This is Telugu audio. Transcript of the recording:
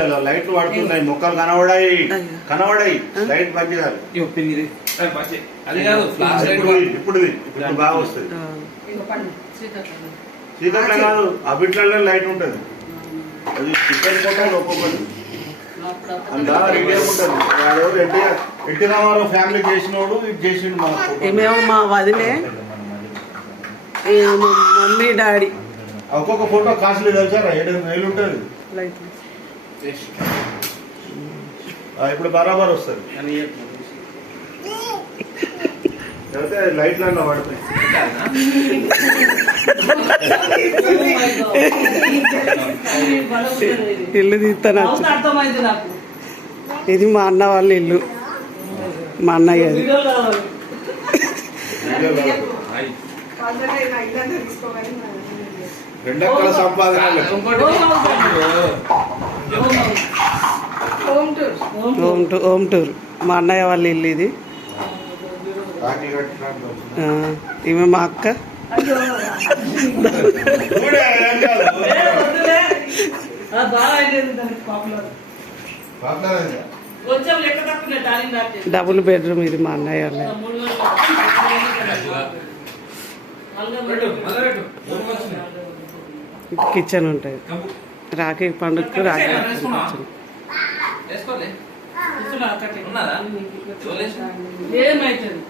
లైట్లు పడుతున్నాయి, మొక్కలు కనబడాయి లైట్ మంచిగా ఇప్పుడు బాగా వస్తుంది. చీకట్లో కాదు, అవిట్లలో లైట్ ఉంటుంది. అది చికెన్ ఫోటోలు ఒక్కొక్కటి అంతా రెడీగా ఉంటుంది. ఎన్టీ రామారావు ఫ్యామిలీ చేసినోడు ఇది చేసిండు. మేము మా వదిలే మమ్మీ డాడీ ఒక్కొక్క ఫోటో కాస్ట్లీ తెలుసారా, 7,000 ఉంటుంది. ఇప్పుడు బరాబర్ వస్తుంది. అయితే లైట్లు అన్న పడతాయి. ఇల్లు తీస్తాను. ఇది మా అన్న వాళ్ళ ఇల్లు, మా అన్నయ్య. అది రెండెక్కల సంపాదన. హోమ్ టూర్ మా అన్నయ్య వాళ్ళ ఇల్లు. ఇది ఈమె మా అక్క. డబుల్ బెడ్రూమ్ ఇది మా అన్నయ్య వాళ్ళ. కిచెన్ ఉంటుంది. రాఖీ పండుగకు రాఖీ ఏమైతుంది